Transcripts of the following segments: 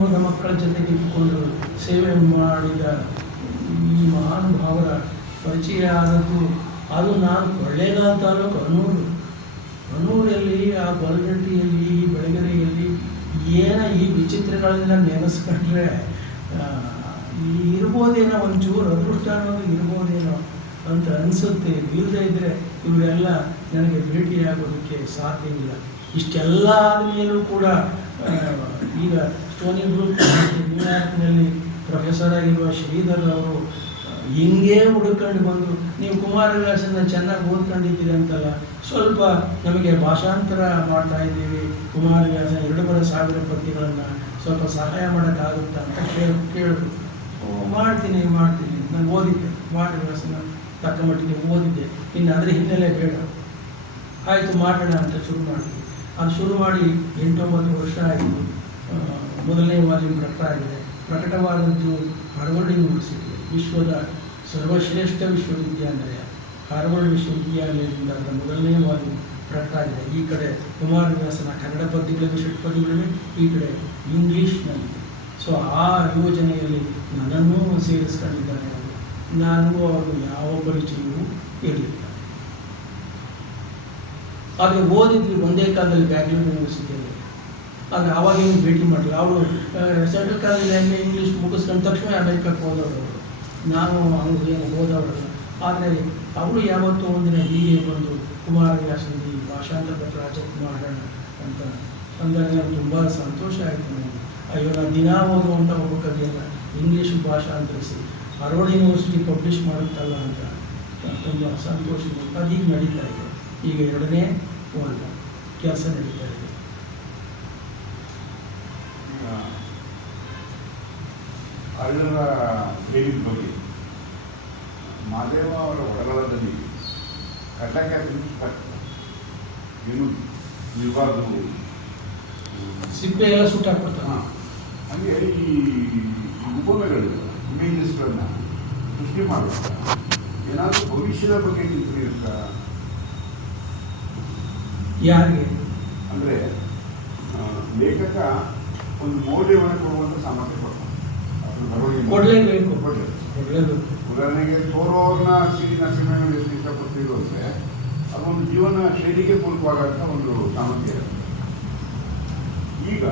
ಮಕ್ಕಳ ಜೊತೆಗೆ ಇಟ್ಕೊಂಡು ಸೇವೆ ಮಾಡಿದ ಈ ಮಹಾನುಭಾವರ ಪರಿಚಯ ಆದದ್ದು ಅದು ನಾನು ಕೊಳ್ಳೇಗಾಲ ತಾಲೂಕು ಅನೂರಲ್ಲಿ ಆ ಗೊಲ್ಗಟ್ಟಿಯಲ್ಲಿ ಈ ಬೆಳಗೆರೆಯಲ್ಲಿ ಈ ವಿಚಿತ್ರಗಳನ್ನ ನೆನೆಸ್ಕೊಂಡ್ರೆ ಇರ್ಬೋದೇನೋ ಒಂಚೂರು ಅದೃಷ್ಟ ಅನ್ನೋದು ಇರ್ಬೋದೇನೋ ಅಂತ ಅನಿಸುತ್ತೆ. ಇಲ್ಲದೇ ಇದ್ದರೆ ಇವರೆಲ್ಲ ನನಗೆ ಭೇಟಿಯಾಗೋದಕ್ಕೆ ಸಾಧ್ಯ ಇಲ್ಲ. ಇಷ್ಟೆಲ್ಲ ಆದಮೇಲೂ ಕೂಡ ಈಗ ಸ್ಟೋನಿ ಗ್ರೂಪ್ ನ್ಯೂಯಾರ್ಕ್ನಲ್ಲಿ ಪ್ರೊಫೆಸರ್ ಆಗಿರುವ ಶ್ರೀಧರ್ ಅವರು ಹಿಂಗೇ ಹುಡುಕೊಂಡು ಬಂದು ನೀವು ಕುಮಾರವ್ಯಾಸನ ಚೆನ್ನಾಗಿ ಓದ್ಕೊಂಡಿದ್ದೀರಿ ಅಂತಲ್ಲ, ಸ್ವಲ್ಪ ನಮಗೆ ಭಾಷಾಂತರ ಮಾಡ್ತಾ ಇದ್ದೀವಿ, ಕುಮಾರವ್ಯಾಸ 2,500 ಪದ್ಯಗಳನ್ನು ಸ್ವಲ್ಪ ಸಹಾಯ ಮಾಡೋಕ್ಕಾಗುತ್ತಾ ಅಂತ ಕೇಳಿದ್ರು. ಮಾಡ್ತೀನಿ ನಾನು ಓದಿದ್ದೆ, ಕುಮಾರವ್ಯಾಸನ ತಕ್ಕ ಮಟ್ಟಿಗೆ ಓದಿದ್ದೆ, ಇನ್ನು ಅದರ ಹಿನ್ನೆಲೆ ಬೇಡ, ಆಯಿತು ಮಾಡೋಣ ಅಂತ ಶುರು ಮಾಡಿದ್ವಿ. ಅದು ಶುರು ಮಾಡಿ 8-9 ವರ್ಷ ಆಯಿತು. ಮೊದಲನೇ ವಾಲ್ಯೂಮ್ ಪ್ರಕಟವಾದದ್ದು ಹಾರ್ವರ್ಡ್ ಯೂನಿವರ್ಸಿಟಿ, ವಿಶ್ವದ ಸರ್ವಶ್ರೇಷ್ಠ ವಿಶ್ವವಿದ್ಯಾಲಯ ಹಾರ್ವರ್ಡ್ ವಿಶ್ವವಿದ್ಯಾಲಯದಿಂದ ಅದರ ಮೊದಲನೇ ವಾಲ್ಯೂಮ್ ಪ್ರಕಟ ಆಗಿದೆ. ಈ ಕಡೆ ಕುಮಾರವ್ಯಾಸನ ಕನ್ನಡ ಪದ್ಯಗಳಿವೆ, ಷಟ್ಪದಿಗಳಿವೆ, ಈ ಕಡೆ ಇಂಗ್ಲೀಷ್ನಲ್ಲಿ. ಸೊ ಆ ಯೋಜನೆಯಲ್ಲಿ ನನ್ನನ್ನೂ ಸೇರಿಸ್ಕೊಂಡಿದ್ದಾರೆ. ನನಗೂ ಅವರು ಯಾವ ಪರಿಚಯವೂ ಇರಲಿಲ್ಲ. ಆದರೆ ಓದಿದ್ವಿ ಒಂದೇ ಕಾಲದಲ್ಲಿ ಬ್ಯಾಂಗ್ಳೂರು ಯೂನಿವರ್ಸಿಟಿಯಲ್ಲಿ. ಆದರೆ ಆವಾಗೇನು ಭೇಟಿ ಮಾಡಲಿಲ್ಲ. ಅವರು ಸೆಂಟ್ರಲ್ ಕಾಲೇಜಲ್ಲಿ ಇಂಗ್ಲೀಷ್ ಮುಗಿಸ್ಕೊಂಡ ತಕ್ಷಣ ಅಮೆರಿಕಕ್ಕೆ ಹೋದವರು, ನಾನು ಏನು ಹೋದವರಲ್ಲ. ಆದರೆ ಅವರು ಯಾವತ್ತೂ ಒಂದಿನ ಹೀಗೆ ಬಂದು ಕುಮಾರವ್ಯಾಸನಿಗೆ ಭಾಷಾಂತರ ಪ್ರಾಜೆಕ್ಟ್ ಮಾಡೋಣ ಅಂತ ಅಂದಾಗ ತುಂಬ ಸಂತೋಷ ಆಯಿತು ನನಗೆ. ಅಯ್ಯೋ ನಾನು ದಿನ ಓದುವಂಥ ಒಬ್ಬ ಕವಿಯನ್ನು ಇಂಗ್ಲೀಷ್ ಭಾಷಾಂತರಿಸಿ ಹಾರ್ವರ್ಡ್ ಯೂನಿವರ್ಸಿಟಿ ಪಬ್ಲಿಷ್ ಮಾಡುತ್ತಲ್ಲ ಅಂತ ತುಂಬ ಸಂತೋಷ. ಅದೀಗ ನಡೀತಾ ಇದೆ. ಈಗ 2ನೇ ವಾಲ್ಯೂಮ್ ಕೆಲಸ ನಡೀತಾ ಇದೆ. ಹಳ್ಳರ ಹೇಳಿದ ಬಗ್ಗೆ ಮಾದೇವ ಅವರ ಒಳಗಳದಲ್ಲಿ ಕಡ್ಡಾಯ ಏನು ನಿರ್ವಾದು ಸಿಪ್ಪೆ ಎಲ್ಲ ಸುಟ್ಟಾಕ್ಬಿಡ್ತಾರೆ. ಹಾಗೆ ಈ ಉಪಮೆಗಳು ಇಮೇಜಸ್ಗಳನ್ನ ಸೃಷ್ಟಿ ಮಾಡುವಾಗ ಏನಾದರೂ ಭವಿಷ್ಯದ ಬಗ್ಗೆ ಚಿಂತನೆ ಯಾರಿಗೆ ಅಂದರೆ ಲೇಖಕ ಒಂದು ಮೌಲ್ಯವನ್ನು ಕೊಡುವಂಥ ಸಾಮರ್ಥ್ಯ ಕೊಡಲೇಬೇಕು. ಉದಾಹರಣೆಗೆ ತೋರೋರ್ನ ಶ್ರೀ ನರಸಿಂಹಯ್ಯ ಎಷ್ಟು ಇಷ್ಟಪಡ್ತಿದ್ರು ಅಂದರೆ ಅದೊಂದು ಜೀವನ ಶೈಲಿಗೆ ಪೂರಕವಾದಂಥ ಒಂದು ಸಾಮರ್ಥ್ಯ ಇರುತ್ತೆ. ಈಗ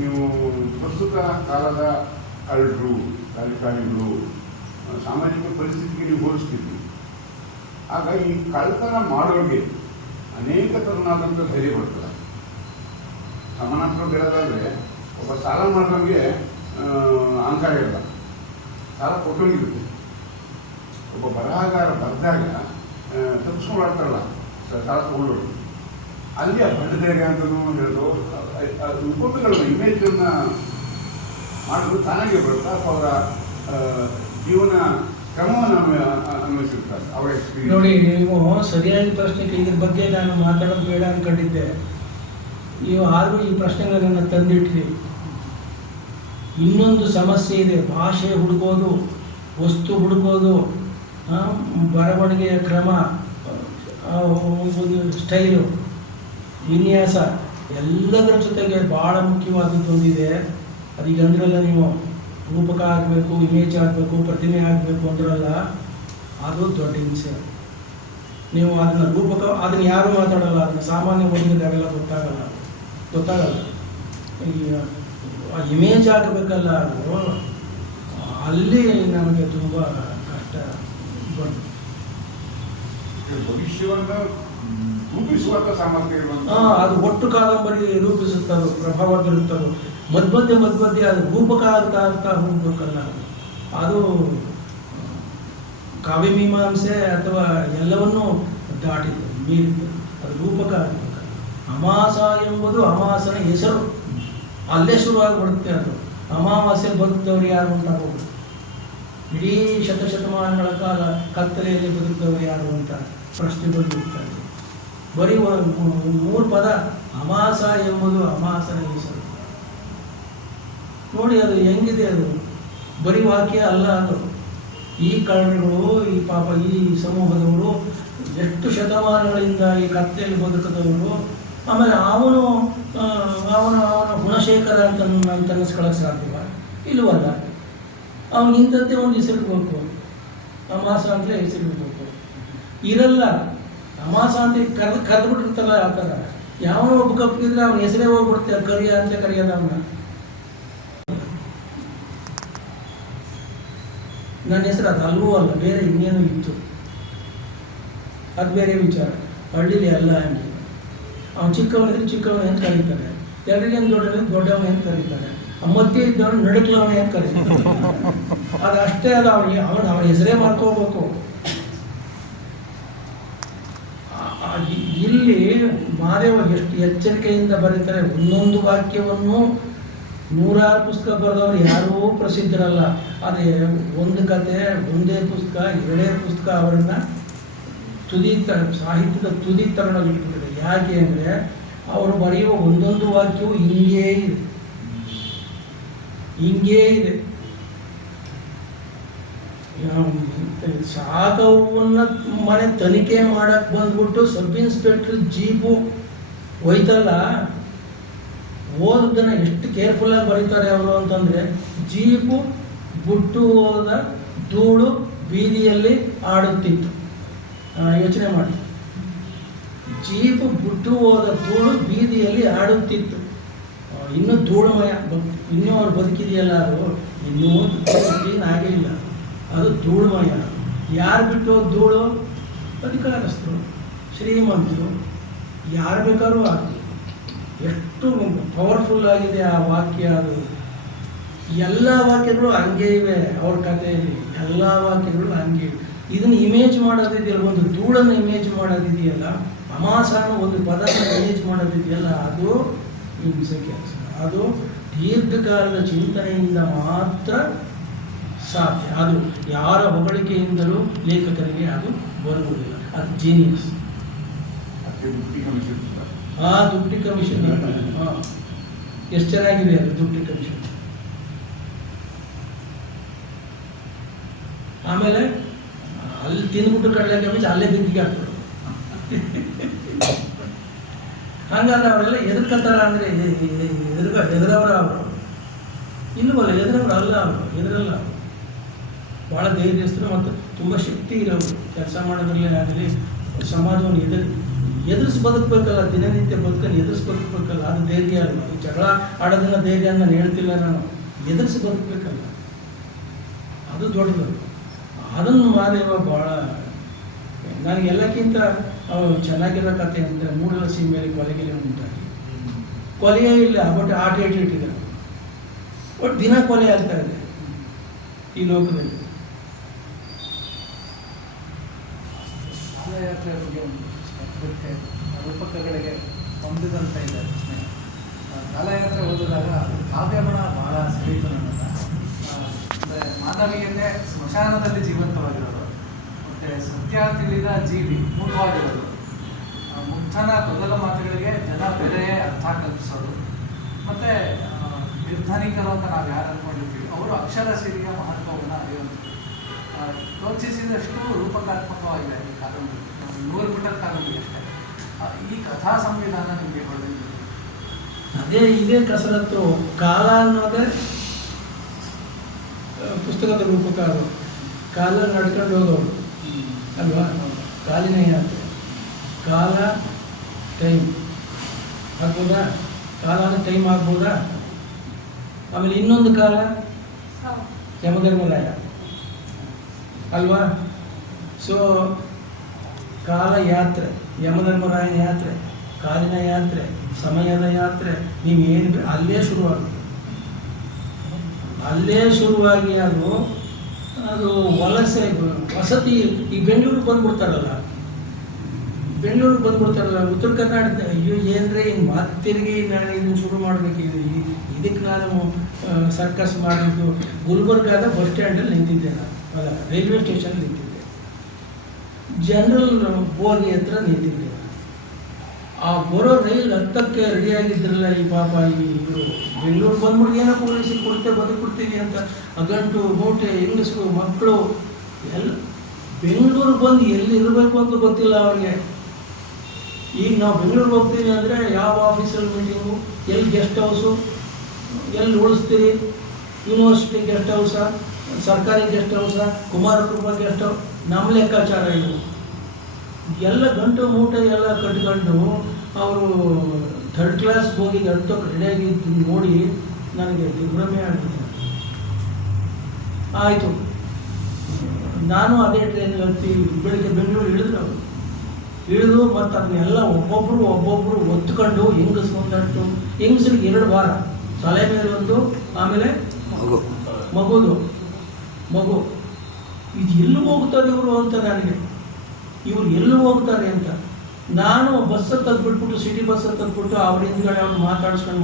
ನೀವು ಪ್ರಸ್ತುತ ಕಾಲದ ಕಳ್ಳರು, ರಾಜಕಾರಣಿಗಳು, ಸಾಮಾಜಿಕ ಪರಿಸ್ಥಿತಿಗೆ ನೀವು ಹೋಲಿಸ್ತಿದ್ವಿ. ಆಗ ಈ ಕಳ್ಳತನ ಮಾಡೋರಿಗೆ ಅನೇಕ ತರನಾದಂಥ ಧೈರ್ಯ ಬರ್ತದೆ. ಸಮಾನಾಂತರ ಬೆಳೆದಾದರೆ ಒಬ್ಬ ಸಾಲ ಮಾಡೋರಿಗೆ ಅಹಂಕಾರ ಇರಲ್ಲ, ಸಾಲ ಕೊಟ್ಟೋಗಿರುತ್ತೆ. ಒಬ್ಬ ಬರಹಗಾರ ಬರೆದಾಗ ತಪ್ಪಿಸ್ಕೊಂಡಾಡ್ತಾರಲ್ಲ ಸಾಲ ತಗೊಂಡೋರು, ಅಲ್ಲಿ ಆ ಬಣ್ಣದೇಗ ಅಂತಲೂ ಹೇಳೋದು ಉಪಮೆಗಳು ಇಮೇಜನ್ನು ಮಾಡೋದು ತಾನಾಗೆ ಬರುತ್ತೆ. ಅಥವಾ ಅವರ ಜೀವನ ಕ್ರಮವನ್ನು ಅನ್ವಯಿಸಿರ್ತಾರೆ ಅವರ ಎಕ್ಸ್ಪೀರಿಯನ್ಸ್. ನೋಡಿ, ನೀವು ಸರಿಯಾದ ಪ್ರಶ್ನೆಗೆ ಇದ್ರ ಬಗ್ಗೆ ನಾನು ಮಾತಾಡೋದು ಬೇಡ ಅಂದ್ಕೊಂಡಿದ್ದೆ. ನೀವು ಆದರೂ ಈ ಪ್ರಶ್ನೆಗಳನ್ನು ತಂದಿಟ್ರಿ. ಇನ್ನೊಂದು ಸಮಸ್ಯೆ ಇದೆ. ಭಾಷೆ ಹುಡುಕೋದು, ವಸ್ತು ಹುಡುಕೋದು, ಬರವಣಿಗೆಯ ಕ್ರಮ, ಸ್ಟೈಲು, ವಿನ್ಯಾಸ ಎಲ್ಲದರ ಜೊತೆಗೆ ಭಾಳ ಮುಖ್ಯವಾದದ್ದು ಒಂದಿದೆ. ಅದೀಗ ಅಂದ್ರಲ್ಲ ನೀವು ರೂಪಕ ಆಗಬೇಕು, ಇಮೇಜ್ ಆಗಬೇಕು, ಪ್ರತಿಮೆ ಆಗಬೇಕು ಅಂದ್ರಲ್ಲ, ಅದು ದೊಡ್ಡ ಹಿಂಸೆ. ನೀವು ಅದನ್ನು ಅದನ್ನು ಯಾರೂ ಮಾತಾಡೋಲ್ಲ, ಅದನ್ನು ಸಾಮಾನ್ಯ ಓದಿದ್ರೆ ಅವೆಲ್ಲ ಗೊತ್ತಾಗಲ್ಲ. ಈ ಇಮೇಜ್ ಆಗಬೇಕಲ್ಲ, ಅದು ಅಲ್ಲಿ ನಮಗೆ ತುಂಬ ಕಷ್ಟ ಬಂತು. ಭವಿಷ್ಯವನ್ನು ರೂಪಿಸುವಂಥ ಸಾಮರ್ಥ್ಯ ಅದು ಒಟ್ಟು ಕಾದಂಬರಿ ರೂಪಿಸುತ್ತದೋ, ಪ್ರಭಾವ ಬೀರುತ್ತದೋ, ಮಧ್ಯ ಅದು ರೂಪಕ ಆಗ್ತಾ ಹೋಗ್ಬೇಕಲ್ಲ. ಅದು ಕಾವ್ಯಮೀಮಾಂಸೆ ಅಥವಾ ಎಲ್ಲವನ್ನೂ ದಾಟಿದ್ದು, ಮೀರಿದ್ದು. ಅದು ರೂಪಕ ಆಗಬೇಕಲ್ಲ. ಅಮಾಸ ಎಂಬುದು ಅಮಾಸನ ಹೆಸರು, ಅಲ್ಲೇ ಶುರುವಾಗಿಬಿಡುತ್ತೆ. ಅದು ಅಮಾವಾಸ್ಯೆ ಬದುಕಿದವರು ಯಾರು ಅಂತ ಹೋಗುದು. ಇಡೀ ಶತಮಾನಗಳ ಕಾಲ ಕತ್ತಲೆಯಲ್ಲಿ ಬದುಕಿದವರು ಯಾರು ಅಂತ ಪ್ರಶ್ನೆ ಬಂದಿರ್ತಾರೆ. ಬರೀ 3 ಪದ, ಅಮಾಸ ಎಂಬುದು ಅಮಾಸನ ಹೆಸರು. ನೋಡಿ ಅದು ಹೆಂಗಿದೆ, ಅದು ಬರೀ ವಾಕ್ಯ ಅಲ್ಲ. ಅದು ಈ ಕಳ್ಳರುಗಳು, ಈ ಪಾಪ ಈ ಸಮೂಹದವರು ಎಷ್ಟು ಶತಮಾನಗಳಿಂದ ಈ ಕತ್ತಲೆಯಲ್ಲಿ ಬದುಕಿದವರು. ಆಮೇಲೆ ಅವನು ಅವನ ಗುಣಶೇಖರ ಅಂತ ಅನ್ನಿಸ್ಕೊಳ್ಳೋಕೆ ಸಾಧ್ಯವ? ಇಲ್ಲವಲ್ಲ. ಅವನು ಇಂಥದ್ದೇ ಒಂದು ಹೆಸರಿಡ್ಬೇಕು, ಅಮಾಸ ಅಂತಲೇ ಹೆಸರಿಡ್ಬೇಕು. ಇರಲ್ಲ, ಅಮಾಸ ಅಂತ ಕರೆದು ಬಿಟ್ಟಿರ್ತಾರ ಆ ಥರ. ಯಾವನೋ ಒಬ್ಬ ಕಪ್ಪಿದ್ರೆ ಅವನ ಹೆಸರೇ ಹೋಗ್ಬಿಡ್ತಾರೆ, ಕರಿಯ ಅಂತ ಕರೆಯೋದು ಅವನ. ನನ್ನ ಹೆಸರು ಅದು ಅಲ್ಲವೂ ಅಲ್ಲ, ಬೇರೆ ಇನ್ನೇನು ಇತ್ತು, ಅದು ಬೇರೆ ವಿಚಾರ. ಹಳ್ಳಿಲಿ ಎಲ್ಲ ಹಂಗೆ. ಅವನು ಚಿಕ್ಕವನಿದ್ರೆ ಚಿಕ್ಕವನೇ ಅಂತ ಕರೀತಾರೆ, ಎಲ್ಲರಿಗೇನು ದೊಡ್ಡವನೇ ಅಂತ ಕರೀತಾರೆ, ಮಧ್ಯೆ ಇದ್ದವನು ನಡುಕ್ಲವನೇ ಅಂತ ಕರೀತಾರೆ. ಅದು ಅಷ್ಟೇ ಅಲ್ಲ, ಅವನ ಹೆಸರೇ ಮಾಡ್ಕೋಬೇಕು. ಇಲ್ಲಿ ಮಾದೇವ ಎಷ್ಟು ಎಚ್ಚರಿಕೆಯಿಂದ ಬರೀತಾರೆ. ಒಂದೊಂದು ವಾಕ್ಯವನ್ನು 100 ಪುಸ್ತಕ ಬರೆದವರು ಯಾರೂ ಪ್ರಸಿದ್ಧರಲ್ಲ. ಅದೇ ಒಂದು ಕತೆ, ಒಂದೇ ಪುಸ್ತಕ, 2 ಪುಸ್ತಕ ಅವರನ್ನು ಸಾಹಿತ್ಯದ ತುದಿ ತರದಲ್ಲಿ ಇಟ್ಬಿಟ್ಟಿದೆ. ಯಾಕೆ ಅಂದರೆ ಅವರು ಬರೆಯುವ ಒಂದೊಂದು ವಾಕ್ಯವು ಹಿಂಗೇ ಇದೆ. ಸಾಗವನ್ನ ಮನೆ ತನಿಖೆ ಮಾಡಕ್ಕೆ ಬಂದ್ಬಿಟ್ಟು ಸಬ್ ಇನ್ಸ್ಪೆಕ್ಟರ್ ಜೀಪು ಹೋಯ್ತಲ್ಲ, ಓದೋದನ್ನು ಎಷ್ಟು ಕೇರ್ಫುಲ್ಲಾಗಿ ಬರೀತಾರೆ ಅವರು ಅಂತಂದರೆ, ಜೀಪು ಬಿಟ್ಟು ಹೋದ ಧೂಳು ಬೀದಿಯಲ್ಲಿ ಆಡುತ್ತಿತ್ತು. ಯೋಚನೆ ಮಾಡಿ, ಜೀಪು ಬಿಟ್ಟು ಹೋದ ಧೂಳು ಬೀದಿಯಲ್ಲಿ ಆಡುತ್ತಿತ್ತು. ಇನ್ನೂ ಧೂಳುಮಯ, ಇನ್ನೂ ಅವ್ರು ಬದುಕಿದೆಯಲ್ಲ, ಅದು ಇನ್ನೂ ಹಾಗೇ ಇಲ್ಲ, ಅದು ಧೂಳುಮಯ. ಯಾರು ಬಿಟ್ಟು ಹೋದ ಧೂಳು? ಅಧಿಕಾರಸ್ಥರು, ಶ್ರೀಮಂತರು, ಯಾರು ಬೇಕಾದ್ರೂ ಆಗಲಿ. ಎಷ್ಟು ಪವರ್ಫುಲ್ ಆಗಿದೆ ಆ ವಾಕ್ಯ. ಅದು ಎಲ್ಲ ವಾಕ್ಯಗಳು ಹಂಗೆ ಇವೆ ಅವ್ರ ಕಥೆಯಲ್ಲಿ, ಎಲ್ಲ ವಾಕ್ಯಗಳು ಹಂಗೆ ಇವೆ. ಇದನ್ನು ಇಮೇಜ್ ಮಾಡೋದಿದೆಯಲ್ಲ, ಒಂದು ಧೂಳನ್ನು ಇಮೇಜ್ ಮಾಡೋದಿದೆಯಲ್ಲ, ಅಮಾಸ ಅನ್ನೋ ಒಂದು ಪದನ ಇಮೇಜ್ ಮಾಡೋದಿದೆಯಲ್ಲ, ಅದು ಹಿಂಸೆ ಕೆಲಸ. ಅದು ದೀರ್ಘಕಾಲದ ಚಿಂತನೆಯಿಂದ ಮಾತ್ರ ಸಾಧ್ಯ. ಅದು ಯಾರ ಹೊಗಳಿಕೆಯಿಂದಲೂ ಲೇಖಕರಿಗೆ ಅದು ಬರುವುದಿಲ್ಲ. ಅದು ಜೀನಿಯಸ್. ದುಡ್ಡಿ ಕಮಿಷನ್. ಎಷ್ಟು ಚೆನ್ನಾಗಿದೆ ಅದು ದುಡ್ಡಿ ಕಮಿಷನ್. ಆಮೇಲೆ ಅಲ್ಲಿ ತಿಂದ್ಬಿಟ್ಟು ಕಡಲೆ ಕಮಿಷನ್ ಅಲ್ಲೇ ಬಿದ್ದಿಗೆ ಹಾಕ್ಬಿಡು. ಹಂಗಾದ್ರೆ ಅವರೆಲ್ಲ ಎದುರ್ಕತ್ತಾರ ಅಂದರೆ ಎದುರವರ ಅವರು? ಇಲ್ಲವಲ್ಲ, ಎದುರವರು ಅಲ್ಲ, ಅವರು ಎದುರಲ್ಲ. ಅವರು ಭಾಳ ಧೈರ್ಯಸ್ಥರು ಮತ್ತು ತುಂಬ ಶಕ್ತಿ ಇರೋರು. ಕೆಲಸ ಮಾಡೋದ್ರಲ್ಲೇ ಆಗಲಿ, ಸಮಾಜವನ್ನು ಎದುರಿಸಿ ಬದುಕಬೇಕಲ್ಲ, ದಿನನಿತ್ಯ ಬದುಕನ್ನು ಎದುರಿಸಿ ಬದುಕಬೇಕಲ್ಲ, ಅದು ಧೈರ್ಯ ಅಲ್ವ? ಅದು ಜಗಳ ಆಡೋದನ್ನ ಧೈರ್ಯ ಅಂತ ನಾನು ಹೇಳ್ತಿಲ್ಲ, ನಾನು ಎದುರಿಸಿ ಬದುಕಬೇಕಲ್ಲ, ಅದು ದೊಡ್ಡದು. ಅದನ್ನು ಮಾದೇವ ಭಾಳ ನನಗೆಲ್ಲಕ್ಕಿಂತ ಚೆನ್ನಾಗಿರೋ ಕಥೆ ಅಂದರೆ ಮೂಡಲ ಸೀಮೆಯಲ್ಲಿ ಕೊಲೆಗೆಲೆ ಉಂಟಾಗಿ, ಕೊಲೆಯೇ ಇಲ್ಲ, ಬಟ್ ಆಟ ಇಟ್ಟಿದ್ದಾರೆ. ಬಟ್ ದಿನ ಕೊಲೆ ಆಗ್ತಾ ಇದೆ ಈ ಲೋಕದಲ್ಲಿ. ಪಾದಯಾತ್ರೆ ಬಗ್ಗೆ ಅದಕ್ಕೆ ರೂಪಕಗಳಿಗೆ ಹೊಂದಿದಂತ ಇದೆ ಸ್ನೇಹ. ಕಾಲಯಾತ್ರೆ ಓದಿದಾಗ ಕಾವ್ಯಗುಣ ಬಹಳ ಸೆಳೀತು ನನ್ನನ್ನು. ಅಂದರೆ ಮಾನವೀಯತೆ ಸ್ಮಶಾನದಲ್ಲಿ ಜೀವಂತವಾಗಿರೋದು, ಮತ್ತು ಸತ್ಯ ತಿಳಿದ ಜೀವಿ ಮೂಕವಾಗಿರೋದು, ಮುಗ್ಧನ ಮೊದಲ ಮಾತುಗಳಿಗೆ ಜನ ಬೆಲೆಯೇ ಅರ್ಥ ಕಲ್ಪಿಸೋದು, ಮತ್ತು ನಿರ್ಧನಿಕರು ಅಂತ ನಾವು ಯಾರು ಅಂದ್ಕೊಂಡಿರ್ತೀವಿ ಅವರು ಅಕ್ಷರ ಸಿರಿಯ ಮಹತ್ವವನ್ನು ಅರಿಯುವಂಥದ್ದು ಯೋಚಿಸಿದಷ್ಟು ರೂಪಕಾತ್ಮಕವಾಗಿದೆ ಈ ಕಾದಂಬರಿ. 100 ಪುಟದ ಕಾದಂಬರಿ ಅಷ್ಟೇ. ಈ ಕಥಾ ಸಂವಿಧಾನ ನಿಮಗೆ ಹೊಡೆದಿದೆ. ಅದೇ ಇದೇ ಕಸರತ್ತು. ಕಾಲ ಅನ್ನೋದೇ ಪುಸ್ತಕದ ರೂಪಕಾರ. ಕಾಲ ನಡ್ಕೊಂಡು ಹೋಗೋರು ಅಲ್ವಾ? ಕಾಲಿನ ಯಾತ್ರೆ. ಕಾಲ ಟೈಮ್ ಆಗ್ಬೋದಾ? ಕಾಲ ಅಂದರೆ ಟೈಮ್ ಆಗ್ಬೋದಾ? ಆಮೇಲೆ ಇನ್ನೊಂದು ಕಾಲ ಯಮಧರ್ಮರಾಯ ಅಲ್ವಾ? ಸೊ ಕಾಲ ಯಾತ್ರೆ, ಯಮಧರ್ಮರಾಯನ ಯಾತ್ರೆ, ಕಾಲಿನ ಯಾತ್ರೆ, ಸಮಯದ ಯಾತ್ರೆ, ನೀವೇನು ಅಲ್ಲೇ ಶುರುವಾಗುತ್ತೆ. ಅಲ್ಲೇ ಶುರುವಾಗಿ ಅದು ವಲಸೆ ವಸತಿ. ಈ ಬೆಂಗಳೂರಿಗೆ ಬಂದ್ಬಿಡ್ತಾರಲ್ಲ, ಉತ್ತರ ಕರ್ನಾಟಕ, ಅಯ್ಯೋ ಏನ್ರಿ ಇನ್ನು ಮತ್ತಿರುಗಿ ನಾನು ಇದನ್ನು ಶುರು ಮಾಡಬೇಕು, ಇದಕ್ಕೆ ನಾನು ಸರ್ಕಸ್ ಮಾಡಿದ್ದು ಗುಲ್ಬರ್ಗಾದ ಬಸ್ ಸ್ಟ್ಯಾಂಡಲ್ಲಿ ನಿಂತಿದ್ದೆ ನಾನು, ಅಲ್ಲ ರೈಲ್ವೆ ಸ್ಟೇಷನ್ ನಿಂತಿದ್ದೆ, ಜನರಲ್ ಬೋಗಿ ಹತ್ರ ನಿಂತಿದ್ದೆ. ಆ ಬರೋ ರೈಲ್ ಹತ್ತಕ್ಕೆ ರೆಡಿಯಾಗಿದ್ರಲ್ಲ ಈ ಪಾಪ ಇವರು ಬೆಂಗಳೂರು ಬಂದ್ಬಿಟ್ಟು ಏನೋ ಪೊಲೀಸಿ ಬದುಕೊಡ್ತೀವಿ ಅಂತ ಗಂಟು ಮೂಟೆ ಹೆಂಗಸರು ಮಕ್ಕಳು ಎಲ್ಲ ಬೆಂಗಳೂರು ಬಂದು ಎಲ್ಲಿರಬೇಕು ಅಂತ ಗೊತ್ತಿಲ್ಲ ಅವ್ರಿಗೆ. ಈಗ ನಾವು ಬೆಂಗಳೂರಿಗೆ ಹೋಗ್ತೀವಿ ಅಂದರೆ ಯಾವ ಆಫೀಸಲ್ಲಿ ಮೀಟಿಂಗು, ಎಲ್ಲಿ ಗೆಸ್ಟ್ ಹೌಸು, ಎಲ್ಲಿ ಉಳಿಸ್ತೀರಿ, ಯೂನಿವರ್ಸಿಟಿ ಗೆಸ್ಟ್ ಹೌಸಾ, ಸರ್ಕಾರಿ ಗೆಸ್ಟ್ ಹೌಸಾ, ಕುಮಾರಕೃಪಾ ಗೆಸ್ಟ್ ಹೌಸ್, ನಮ್ಮ ಲೆಕ್ಕಾಚಾರ ಇದು ಎಲ್ಲ ಗಂಟು ಮೂಟೆ ಎಲ್ಲ ಕಟ್ಕೊಂಡು ಅವರು ಥರ್ಡ್ ಕ್ಲಾಸ್ಗೆ ಹೋಗಿ ಹತ್ತೋಕೆ ರೆಡಿಯಾಗಿದ್ದು ನೋಡಿ ನನಗೆ ದಿಗ್ಭ್ರಮೆ ಆಗಿದೆ. ಆಯಿತು, ನಾನು ಅದೇ ಟ್ರೈನಿಗೆ ಹತ್ತಿ ಬೆಳಿಗ್ಗೆ ಬೆಂಗಳೂರು ಇಳಿದು ಮತ್ತು ಅದನ್ನೆಲ್ಲ ಒಬ್ಬೊಬ್ಬರು ಒತ್ಕೊಂಡು ಹೆಂಗಸ್ ಒಂದಟ್ಟು, ಹೆಂಗಸರಿಗೆ 2 ವಾರ ತಲೆ ಮೇಲೆ ಒಂದು, ಆಮೇಲೆ ಮಗು ಇದು ಎಲ್ಲಿ ಹೋಗ್ತಾರೆ ಇವರು ಅಂತ ನನಗೆ, ಇವ್ರು ಎಲ್ಲಿ ಹೋಗ್ತಾರೆ ಅಂತ. ನಾನು ಬಸ್ ತೆಗೆದ್ಬಿಟ್ಬಿಟ್ಟು ಸಿಟಿ ಬಸ್ ತೆಗೆದ್ಬಿಟ್ಟು ಅವ್ರ ಹಿಂದ್ಗಡೆ ಅವ್ರು ಮಾತಾಡಿಸ್ಕೊಂಡು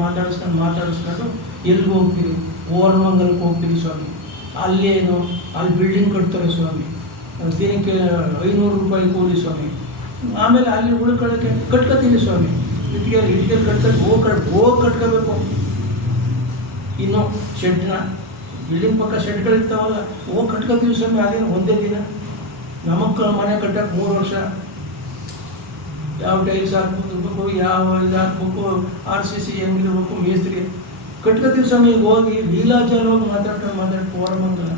ಎಲ್ಲಿಗೆ ಹೋಗ್ತೀರಿ, ಓರ್ಮಂಗಲ್ಗೆ ಹೋಗ್ತೀರಿ ಸ್ವಾಮಿ, ಅಲ್ಲೇನು ಅಲ್ಲಿ ಬಿಲ್ಡಿಂಗ್ ಕಟ್ತಾರೆ ಸ್ವಾಮಿ, ದಿನಕ್ಕೆ 500 ರೂಪಾಯಿ ಕೂಲಿ ಸ್ವಾಮಿ, ಆಮೇಲೆ ಅಲ್ಲಿ ಉಳ್ಕೊಳ್ಳೋಕ್ಕೆ ಕಟ್ಕೋತೀವಿ ಸ್ವಾಮಿ, ಇಟ್ಟಿಗೆ ಕಟ್ಕೋಬೇಕು. ಇನ್ನು ಶೆಡ್ನ ಬಿಲ್ಡಿಂಗ್ ಪಕ್ಕ ಶೆಡ್ಗಳಿರ್ತಾವಲ್ಲ, ಕಟ್ಕೋತೀವಿ ಸ್ವಾಮಿ, ಅದೇನು ಒಂದೇ ದಿನ. ನಮಗೆ ಮನೆ ಕಟ್ಟಕ್ಕೆ 3 ವರ್ಷ, ಯಾವ ಟೈಲ್ಸ್ ಹಾಕ್ಬೇಕು, ಯಾವ ಇದು ಹಾಕ್ಬೇಕು, RCC ಹೆಂಗಿರ್ಬೇಕು, ಮೇಸ್ತ್ರಿ ಕಟ್ಕೋತೀವಿ ಸ್ವಾಮಿ. ಹೋಗಿ ಲೀಲಾಚಾರ ಹೋಗಿ ಮಾತಾಡ್ಕೊಂಡು ಕೋರಮಂಗಲ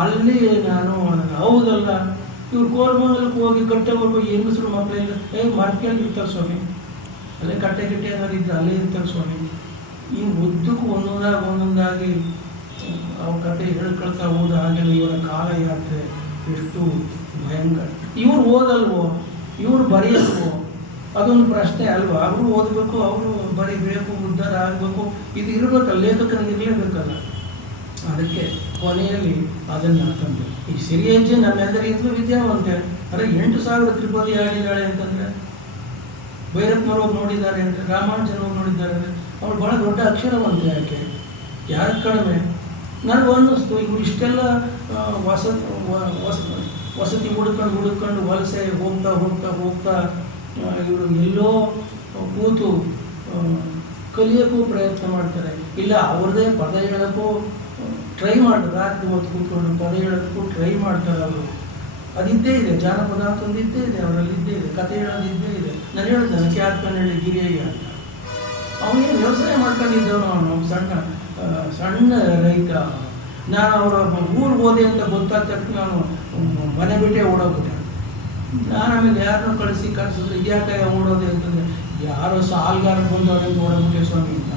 ಅಲ್ಲಿ ನಾನು ಹೌದಲ್ಲ, ಇವ್ರು ಕೋರಮಂಗಲಕ್ಕೆ ಹೋಗಿ ಕಟ್ಟೆವರೆಗೂ ಹೆಂಗಸರು ಮಕ್ಕಳೆಲ್ಲ ಮಾಡ್ಕೊಂಡಿರ್ತಾರೆ ಸ್ವಾಮಿ, ಅಲ್ಲೇ ಕಟ್ಟೆ ಏನಾದ್ರು ಇದ್ರೆ ಅಲ್ಲೇ ಇರ್ತಾರೆ ಸ್ವಾಮಿ. ಹಿಂಗೆ ಉದ್ದಕ್ಕೂ ಒಂದೊಂದಾಗಿ ಅವ್ರ ಕತೆ ಹೇಳ್ಕೊಳ್ತಾ ಹೋದ ಹಾಗೆಲ್ಲ ಇವರ ಕಾಲಯಾತ್ರೆ ಎಷ್ಟು ಭಯಂಕರ. ಇವ್ರು ಓದಲ್ವೋ, ಇವ್ರು ಬರೆಯಲ್ವೋ, ಅದೊಂದು ಪ್ರಶ್ನೆ ಅಲ್ವಾ. ಅವರು ಓದಬೇಕು, ಅವರು ಬರೀಬೇಕು, ಉದ್ಧಾರ ಆಗಬೇಕು, ಇದು ಇರಬೇಕಲ್ಲ, ಲೇಖಕನಿಗೆ ಇರಲೇಬೇಕಲ್ಲ. ಅದಕ್ಕೆ ಕೊನೆಯಲ್ಲಿ ಅದನ್ನು ತಂದೆ ಈ ಸಿರಿಯಜ್ಜೆ ನಮ್ಮೆಲ್ಲರಿಗಿಂತಲೂ ವಿದ್ಯಾವಂತೆ. ಅರೆ 8,000 ತ್ರಿಪದಿ ಆಡಿದ್ದಾಳೆ ಅಂತಂದರೆ, ಭೈರಪ್ಪನವ್ರು ನೋಡಿದ್ದಾರೆ ಅಂದರೆ, ರಾಮಾನುಜನವ್ರು ನೋಡಿದ್ದಾರೆ ಅಂದರೆ, ಅವಳು ಭಾಳ ದೊಡ್ಡ ಅಕ್ಷರವಂತೆ. ಯಾಕೆ ಕಡಿಮೆ? ನನಗೆ ಅನ್ನಿಸ್ತು ಇವರು ಇಷ್ಟೆಲ್ಲ ವಸತಿ ಹುಡುಕೊಂಡು ವಲಸೆ ಹೋಗ್ತಾ ಇವರು ಎಲ್ಲೋ ಕೂತು ಕಲಿಯೋಕ್ಕೂ ಪ್ರಯತ್ನ ಮಾಡ್ತಾರೆ, ಇಲ್ಲ ಅವ್ರದ್ದೇ ಪದ ಹೇಳೋಕ್ಕೂ ಟ್ರೈ ಮಾಡ್ತಾರೆ, ರಾತ್ರಿ ಹೊತ್ತು ಕೂತ್ಕೊಂಡು ಪದ ಹೇಳೋಕ್ಕೂ ಟ್ರೈ ಮಾಡ್ತಾರೆ ಅವರು. ಅದಿದ್ದೇ ಇದೆ, ಜಾನಪದ ಅಂತ ಒಂದು ಇದ್ದೇ ಇದೆ, ಅವರಲ್ಲಿ ಇದ್ದೇ ಇದೆ, ಕತೆ ಹೇಳೋದು ಇದ್ದೇ ಇದೆ. ನಾನು ಹೇಳ್ತೇನೆ ಕ್ಯಾತ್ಮನ್ ಹೇಳಿ ಗಿರಿಯಾಗಿ ಅಂತ, ಅವನಿಗೆ ವ್ಯವಸಾಯ ಮಾಡ್ಕೊಂಡಿದ್ದವನು, ಅವನು ಸಣ್ಣ ರೈತ. ನಾನು ಅವರ ಊರಿಗೆ ಹೋದೆ ಅಂತ ಗೊತ್ತಾದ ತಕ್ಷಣ ನಾನು ಮನೆ ಬಿಟ್ಟೆ ಓಡೋಗ್ಬಿಟ್ಟೆ. ನಾನು ಆಮೇಲೆ ಯಾರನ್ನೂ ಕಳಿಸಿದ್ರೆ ಯಾಕೆ ಓಡೋದೆ ಅಂತಂದರೆ, ಯಾರೋ ಸಾಲ್ಗಾರ ಬಂದವ್ರೆ ಅಂತ ಓಡೋಗ್ಬಿಟ್ಟೆ ಸ್ವಾಮಿ ಅಂತ.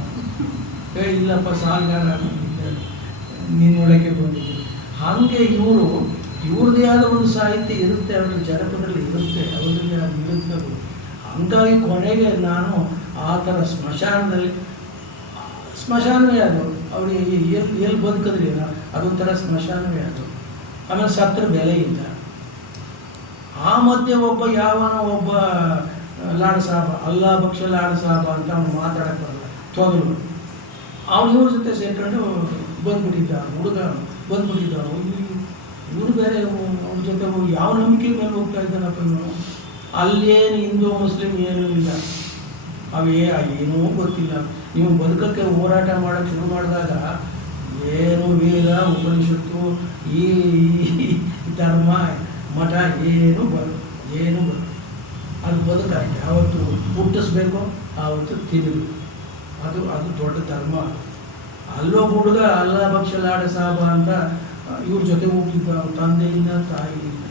ಇಲ್ಲಪ್ಪ, ಸಾಲ್ಗಾರ ನಿನ್ನೊಳಗೆ ಬಂದಿದ್ದೆ. ಹಾಗೆ ಇವ್ರದ್ದೇ ಆದ ಒಂದು ಸಾಹಿತ್ಯ ಇರುತ್ತೆ, ಅವ್ರ ಜನಪದದಲ್ಲಿ ಇರುತ್ತೆ, ಅವ್ರಿಗೆ ಅದು ಇರುತ್ತೆ. ಹಂಗಾಗಿ ಕೊನೆಗೆ ನಾನು ಆ ಥರ ಸ್ಮಶಾನವೇ ಅದು, ಅವ್ರಿಗೆ ಎಲ್ಲಿ ಬದುಕಿದ್ರಿ ಅದೊಂಥರ ಸ್ಮಶಾನವೇ ಅದು. ಆಮೇಲೆ ಸತ್ರ ಬೆಲೆ ಇಲ್ಲ. ಆ ಮಧ್ಯೆ ಒಬ್ಬ ಲಾಡ್ ಸಾಬ, ಅಲ್ಲಾ ಬಕ್ಷ ಲಾಡ್ ಸಾಬ ಅಂತ ಅವ್ನು ಮಾತಾಡಕ್ಕೆ ಬರಲ್ಲ, ತೊಗಲು. ಅವ್ನು ಇವ್ರ ಜೊತೆ ಸೇರ್ಕೊಂಡು ಹುಡುಗ ಬಂದ್ಬಿಟ್ಟಿದ್ದ. ಇವ್ರು ಬೇರೆ ಅವ್ರ ಜೊತೆ ಯಾವ ನಂಬಿಕೆ ಮೇಲೆ ಹೋಗ್ತಾ ಇದ್ದಾನಪ್ಪ ಇವನು. ಅಲ್ಲೇನು ಹಿಂದೂ ಮುಸ್ಲಿಂ ಏನೂ ಇಲ್ಲ, ಏನೂ ಗೊತ್ತಿಲ್ಲ. ನೀವು ಬದುಕಕ್ಕೆ ಹೋರಾಟ ಮಾಡೋಕ್ಕೆ ಶುರು ಮಾಡಿದಾಗ ಏನು ವೇದ ಉಪನಿಷತ್ತು ಈ ಧರ್ಮ ಮಠ ಏನು ಬರೋದು ಅದು ಬದುಕಾಯ್ತು. ಯಾವತ್ತು ಹುಟ್ಟಿಸ್ಬೇಕು ಆವತ್ತು ತಿನ್ನಬೇಕು, ಅದು ದೊಡ್ಡ ಧರ್ಮ. ಅಲ್ಲೊಬ್ಬ ಹುಡುಗ ಅಲ್ಲ ಬಕ್ಷಲಾಡ ಸಾಬ ಅಂತ ಇವ್ರ ಜೊತೆ ಹೋಗ್ತಿದ್ದ, ತಂದೆಯಿಂದ ತಾಯಿಯಿಂದ.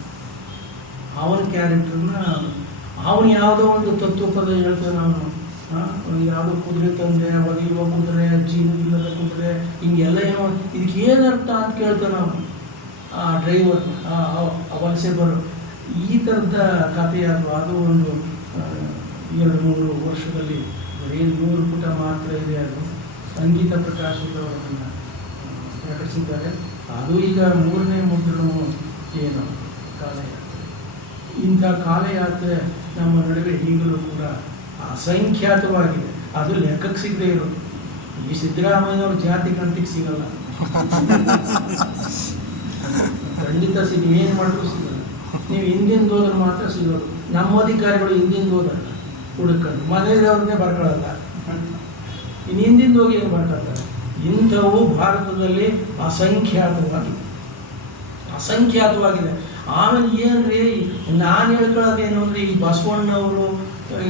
ಅವನ ಕ್ಯಾರೆಕ್ಟರ್ನ ಅವನು ಯಾವುದೋ ಒಂದು ತತ್ವಪದ ಹೇಳ್ತಾನೆ. ಅವನು ಯಾವುದೋ ಕುದುರೆ ತಂದೆ, ಒದಿರುವ ಕುದುರೆ, ಜೀವನವಿಲ್ಲದ ಕುದುರೆ, ಹಿಂಗೆಲ್ಲ ಏನೋ ಇದಕ್ಕೆ ಏನರ್ಥ ಅಂತ ಕೇಳ್ತಾನೆ ಅವನು. ಆ ಡ್ರೈವರ್, ಆ ವಲಸೆ ಬರೋ ಈ ಥರದ ಕಥೆ ಅದು ಒಂದು 2-3 ವರ್ಷದಲ್ಲಿ ಬರೀ 100 ಪುಟ ಮಾತ್ರ ಇದೆ. ಅದು ಸಂಗೀತ ಪ್ರಕಾಶದವರನ್ನು ಪ್ರಕಟಿಸಿದ್ದಾರೆ. ಅದು ಈಗ 3ನೇ ಮುದ್ರಣವು ಏನು ಕಾಲಯಾತ್ರೆ. ಇಂಥ ಕಾಲಯಾತ್ರೆ ನಮ್ಮ ನಡುವೆ ಈಗಲೂ ಕೂಡ ಅಸಂಖ್ಯಾತವಾಗಿದೆ. ಅದು ಲೆಕ್ಕಕ್ಕೆ ಸಿಗದೆ ಇರೋದು. ಈ ಸಿದ್ದರಾಮಯ್ಯನವ್ರ ಜಾತಿ ಗಂಟಿಗೆ ಸಿಗಲ್ಲ, ಖಂಡಿತ ಏನು ಮಾಡಿದ್ರು ಸಿಗಲ್ಲ. ನೀವು ಹಿಂದಿಂದ ಹೋದ್ರೆ ಮಾತ್ರ ಸಿಗೋದು. ನಮ್ಮ ಅಧಿಕಾರಿಗಳು ಹಿಂದಿಂದ ಹೋದಲ್ಲ ಹುಡುಕೊಂಡು, ಮನೆಯವ್ರನ್ನೇ ಬರ್ಕೊಳ್ಳಲ್ಲ, ಇನ್ನು ಹಿಂದಿಂದ ಹೋಗಿ ಏನು ಬರ್ಕೊಳ್ತಾರೆ. ಇಂಥವು ಭಾರತದಲ್ಲಿ ಅಸಂಖ್ಯಾತವಾಗಿದೆ. ಆಮೇಲೆ ಏನ್ರಿ ನಾನು ಹೇಳ್ಕೊಳ್ಳೋದೇನು ಅಂದರೆ ಈ ಬಸವಣ್ಣವರು,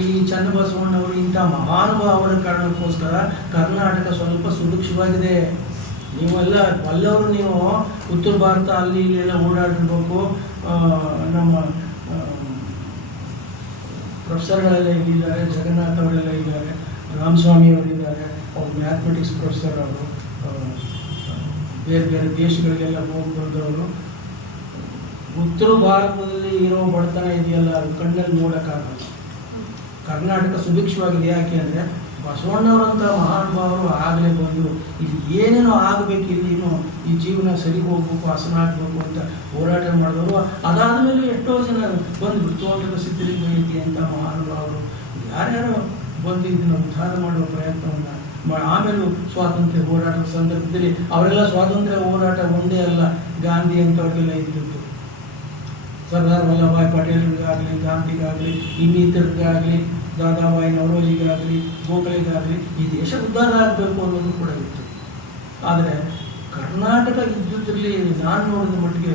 ಈ ಚನ್ನಬಸವಣ್ಣವರು ಇಂಥ ಮಹಾನುಭಾವರ ಕಾರಣಕ್ಕೋಸ್ಕರ ಕರ್ನಾಟಕ ಸ್ವಲ್ಪ ಸುಭಿಕ್ಷವಾಗಿದೆ. ನೀವೆಲ್ಲ ಅಲ್ಲವರು ನೀವು ಉತ್ತರ ಭಾರತ ಅಲ್ಲಿ ಇಲ್ಲಿ ಎಲ್ಲ ಓಡಾಡಿರ್ಬೇಕು. ನಮ್ಮ ಪ್ರೊಫೆಸರ್ಗಳೆಲ್ಲ ಇಲ್ಲಿದ್ದಾರೆ, ಜಗನ್ನಾಥ್ ಅವರೆಲ್ಲ ಇದ್ದಾರೆ, ರಾಮಸ್ವಾಮಿ ಅವರಿದ್ದಾರೆ, ಅವ್ರು ಮ್ಯಾಥಮೆಟಿಕ್ಸ್ ಪ್ರೊಫೆಸರ್ ಅವರು, ಬೇರೆ ಬೇರೆ ದೇಶಗಳಿಗೆಲ್ಲ ಹೋಗಿ ಬಂದವರು. ಉತ್ತರ ಭಾರತದಲ್ಲಿ ಇರೋ ಬಡತನ ಇದೆಯಲ್ಲ, ಅದು ಕಣ್ಣಲ್ಲಿ ನೋಡೋಕ್ಕಾಗಲ್ಲ. ಕರ್ನಾಟಕ ಸುಭಿಕ್ಷವಾಗಿದೆ. ಯಾಕೆ ಅಂದರೆ ಬಸವಣ್ಣವರಂಥ ಮಹಾನುಭಾವರು ಆಗಲೇ ಬಂದು ಇಲ್ಲಿ ಏನೇನೋ ಆಗಬೇಕು, ಇಲ್ಲಿನೂ ಈ ಜೀವನ ಸರಿ ಹೋಗ್ಬೇಕು, ಹಸನ ಆಗಬೇಕು ಅಂತ ಹೋರಾಟ ಮಾಡಿದವರು. ಅದಾದಮೇಲೆ ಎಷ್ಟೋ ಜನ ಬಂದು ತೋಟದ ಸಿದ್ಧಲಿಂಗಯ್ಯ ಅಂತ ಮಹಾನುಭಾವರು ಯಾರ್ಯಾರೋ ಬಂದು ಇದನ್ನು ಉದ್ಧಾರ ಮಾಡುವ ಪ್ರಯತ್ನವನ್ನು ಆಮೇಲೂ ಸ್ವಾತಂತ್ರ್ಯ ಹೋರಾಟದ ಸಂದರ್ಭದಲ್ಲಿ ಅವರೆಲ್ಲ ಸ್ವಾತಂತ್ರ್ಯ ಹೋರಾಟ ಒಂದೇ ಅಲ್ಲ, ಗಾಂಧಿ ಅಂಥವ್ರಿಗೆಲ್ಲ ಇದ್ದಿತ್ತು. ಸರ್ದಾರ್ ವಲ್ಲಭಾಯ್ ಪಟೇಲ್ರಿಗಾಗಲಿ, ಗಾಂಧಿಗಾಗಲಿ, ಇನ್ನಿತರಿಗಾಗಲಿ, ದಾದಾಬಾಯಿ ನವರೋಜಿಗಾಗಲಿ, ಗೋಖಲೆಗಾಗಲಿ ಈ ದೇಶ ಉದ್ಧಾರ ಆಗಬೇಕು ಅನ್ನೋದು ಕೂಡ ಇತ್ತು. ಆದರೆ ಕರ್ನಾಟಕ ಇದ್ದುದರಲ್ಲಿ ನಾನು ನೋಡಿದ ಮಟ್ಟಿಗೆ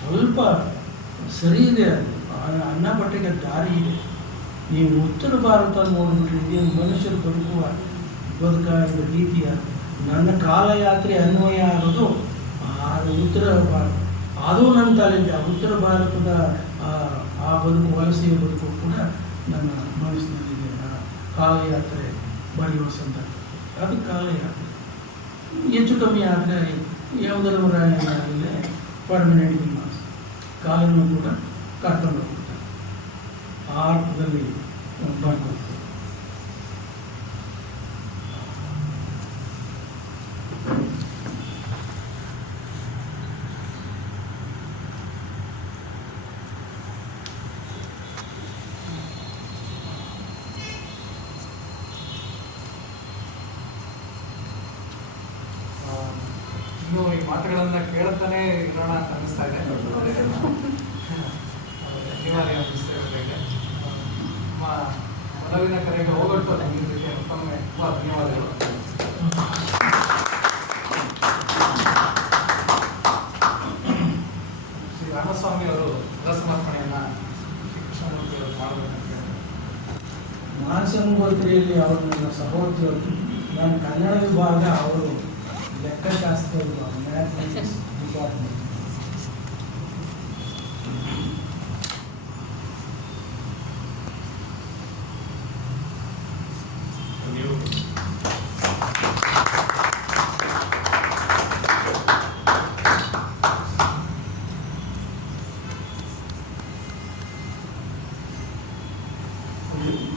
ಸ್ವಲ್ಪ ಸರಿ ಇದೆ, ಅದು ಅನ್ನ ಬಟ್ಟೆಗೆ ದಾರಿ ಇದೆ. ನೀವು ಉತ್ತರ ಭಾರತ ನೋಡಿಬಿಟ್ರೆ ಇದೇನು ಮನುಷ್ಯರು ಬದುಕಾದ ರೀತಿಯ ನನ್ನ ಕಾಲಯಾತ್ರೆ ಅನ್ವಯ ಆಗೋದು ಉತ್ತರ ಭಾರತ. ಅದು ನನ್ನ ತಲೆಗೆ ಉತ್ತರ ಭಾರತದ ಆ ಬದುಕು, ವಲಸೆಯ ಬದುಕು ಕೂಡ ನನ್ನ ಮನಸ್ಸಿನಲ್ಲಿದೆ. ಕಾಲಯಾತ್ರೆ ಬರೆಯುವ ಸಂದರ್ಭ ಅದು ಕಾಲಯಾತ್ರೆ ಹೆಚ್ಚು ಕಮ್ಮಿ ಆದರೆ ಯಾವುದರವರಾಗಲೇ ಪರ್ಮನೆಂಟ್ ಮಾಸ್ ಕಾಲನ್ನು ಕೂಡ ಕರ್ಕೊಂಡು ಹೋಗ್ತಾರೆ. ಆ ಅರ್ಥದಲ್ಲಿ ಬರ್ಬೋದು. ಇನ್ನು ಈ ಮಾತುಗಳನ್ನ ಕೇಳುತ್ತಾನೆ ಇರೋಣ ಅಂತ ಅನಿಸ್ತಾ ಇದೆ. ಅನಿವಾರ್ಯ ಅನಿಸ್ತಾ ಇದೆ. ನಮ್ಮ ಒಲವಿನ ಕರೆಗೆ ಹೋಗೊಟ್ಟು ನಮಗೆ ಮತ್ತೊಮ್ಮೆ ತುಂಬ ಧನ್ಯವಾದಗಳು. ಶ್ರೀ ರಾಮಸ್ವಾಮಿ ಅವರು ಸಮರ್ಪಣೆಯನ್ನ ಶ್ರೀ ಕೃಷ್ಣಮೂರ್ತಿ ಅವರು ಮಾಡಬೇಕಂತ ಮಾನಸಂಗೋತ್ರಿಯಲ್ಲಿ ಅವರು ನನ್ನ ಸಹೋದರರು. ನಾನು ಕನ್ನಡ ವಿಭಾಗ, ಅವರು ಲೆಕ್ಕಶಾಸ್ತ್ರ ವಿಭಾಗ, ಮ್ಯಾಥಮೆಟಿಕ್ಸ್ ಡಿಪಾರ್ಟ್ಮೆಂಟ್.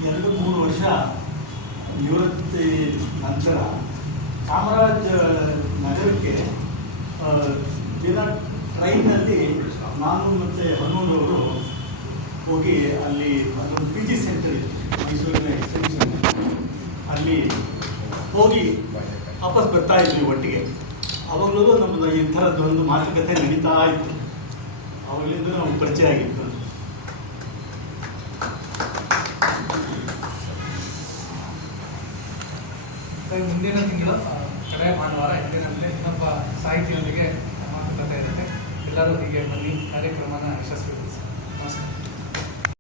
ಎರಡು ಮೂರು ವರ್ಷ ನಿವೃತ್ತಿ ನಂತರ ಚಾಮರಾಜ ನಗರಕ್ಕೆ ದಿನ ಟ್ರೈನ್ನಲ್ಲಿ ನಾನು ಮತ್ತು ಹನ್ನೂರವರು ಹೋಗಿ ಅಲ್ಲಿ ಅದೊಂದು ಪಿ ಜಿ ಸೆಂಟರ್ ಇತ್ತು ಮೈಸೂರಿನ ಎಕ್ಸ್ಟೆನ್ಷನ್, ಅಲ್ಲಿ ಹೋಗಿ ವಾಪಸ್ ಬರ್ತಾ ಇದ್ವಿ ಒಟ್ಟಿಗೆ. ಅವಾಗಲೂ ನಮ್ಮದು ಈ ಥರದ್ದು ಒಂದು ಮಾತುಕತೆ ನಡೀತಾ ಇತ್ತು. ಅವಾಗಲಿಂದ ನಮ್ಗೆ ಪರಿಚಯ ಆಗಿತ್ತು. ಮುಂದಿನ ತಿಂಗಳು ಕಡೆ ಭಾನುವಾರ ಎಂದಿನಂತೆ ಇನ್ನೊಬ್ಬ ಸಾಹಿತಿಯೊಂದಿಗೆ ಮಾತುಕತೆ ಇರುತ್ತೆ. ಎಲ್ಲರೂ ಹೀಗೆ ಬನ್ನಿ, ಕಾರ್ಯಕ್ರಮನ ಯಶಸ್ವಿಗೊಳಿಸಿ. ನಮಸ್ಕಾರ.